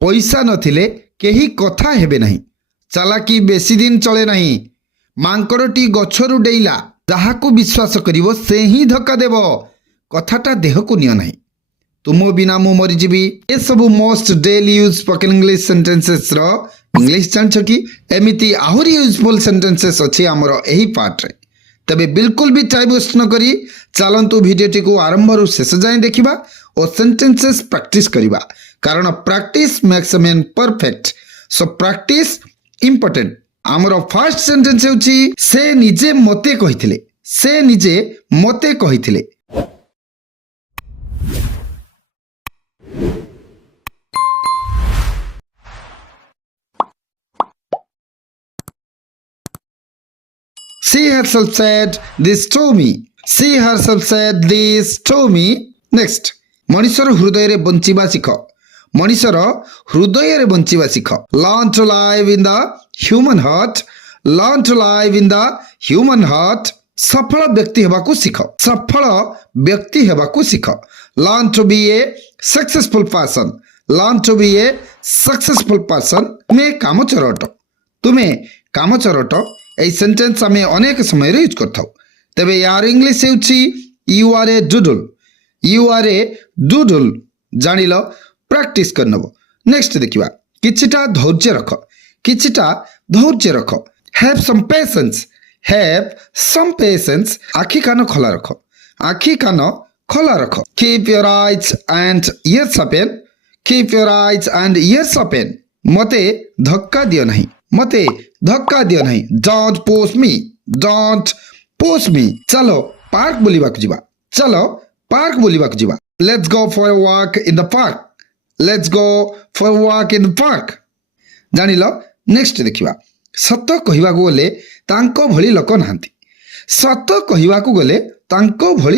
पैसा नथिले केही कथा हेबे नहीं चालाकी बेसी दिन चले नहीं मांकड़टी गछरु डेइला जहाकू विश्वास करिवो से ही धक्का देव कथाटा देह को नियो नहीं तुम बिना मु मरीजी ए सब most daily use spoken English sentences रो इंग्लिश जान कि एमिति आहुरी यूजफुल सेंटेंसेस अच्छी आमर यही पार्ट रे तबे बिल्कुल भी टाइम वेस्ट न करी चलतु भिडियोटी को आरंभ रु शेष जाए देखा और सेंटेंसेस प्रैक्टिस करवा कारण practice makes a man perfect so practice important आमर फर्स्ट सेंटेंस होची से निजे मते कहिथिले से निजे मते कहिथिले She herself said this to me. She herself said this to me. Next. मनीषर हृदय रे बंचिबा सिख मनीषर हृदय रे बंचिबा Sikh Learn to live in the human heart. Learn to live in the human heart. सफल व्यक्ति हेबाकू सिख सफल व्यक्ति हेबाकू Sikh Learn to be a successful person. Learn to be a successful person. तुम्हें काम चरट এই সেন্টেন্স আমি অনেক সময় यूज करथाउ तबे यार इंग्लिश हेउची you are a doodle you are a doodle जानिलो प्रैक्टिस करनबो नेक्स्ट देखिबा किछिटा धैर्य रख हैव सम पेशेंस आखी कान खोला रख keep your eyes and years open मते धक्का दियो नहीं डोंट पुश मी चलो पार्क बुलिबाक जिबा let's go for a walk in the park जानिलो नेक्स्ट देखिबा सत कहिबाकू गले तांको भली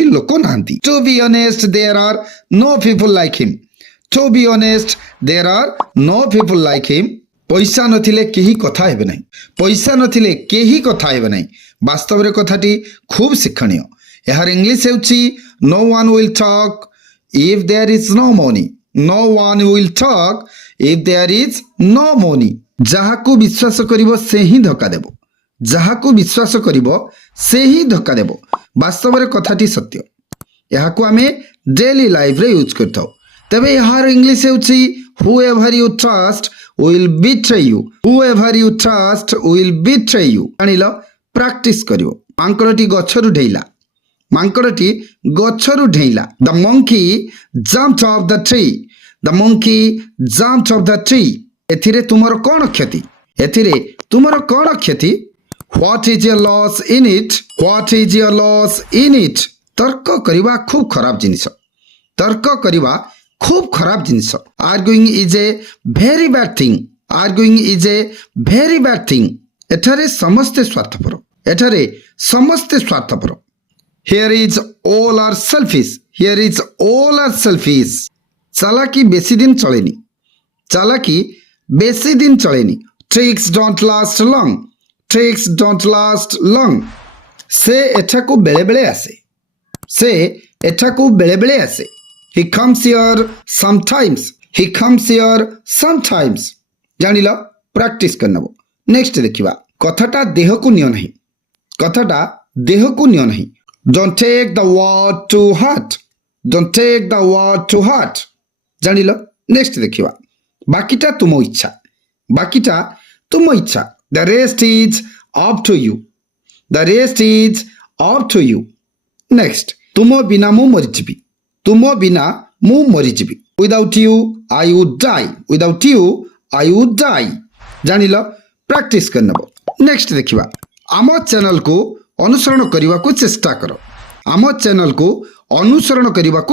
लोक नाहांती to be honest there are no people like him पैसा नथिले केही कथा हेबे नहीं वास्तव रे कथाटी खूब शिक्षणीय यार इंग्लिश हेउची no one will talk if there is no money जहाकू विश्वास करिवो से ही धक्का देबो वास्तव रे कथाटी सत्य याकू आमे डेली लाइफ रे यूज करथाउ तबे यार इंग्लिश हेउची whoever you trust will betray you जानिलो प्रैक्टिस करिवो मांकड़टी गछरु ढेइला the monkey jumped off the tree एथिरे तुमर कोन क्षति what is your loss in it तर्क करिवा खूब खराब जिनिस arguing is a very bad thing एठारे समस्ते स्वार्थपर here is all are selfish चालाकी बेसी दिन चलेनी ट्रिक्स डोंट लास्ट लॉन्ग से एठाकू बेले बेले आसे He comes here sometimes जानिला प्रैक्टिस करनबो नेक्स्ट देखिबा कथाटा देह को नियो नहीं don't take the word to heart जानिला नेक्स्ट देखिबा बाकीटा तुम इच्छा the rest is up to you next तुम बिना मु मरीजिबी without you I would die जानिलो प्रैक्टिस करनबो नेक्स्ट देखिबा आम चैनल को अनुसरण करने को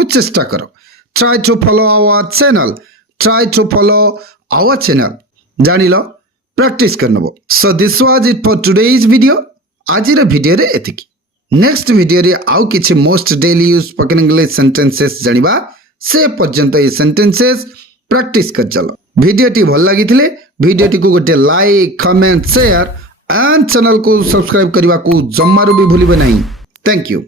चेष्टा करो try to follow our channel जानिलो प्रैक्टिस करनबो so this was it for today's video आजिर वीडियो रे एतिकी नेक्स्ट वीडियो रे आउ किछि most daily use spoken English sentences जानिबा से पर्यंत ये सेंटेंसेस प्रैक्टिस कर चलो वीडियोटी भल लागिथिले वीडियोटी को गोटे like comment share and channel को सब्सक्राइब करने को जम्मारू भी भूलिबे नहीं थैंक यू।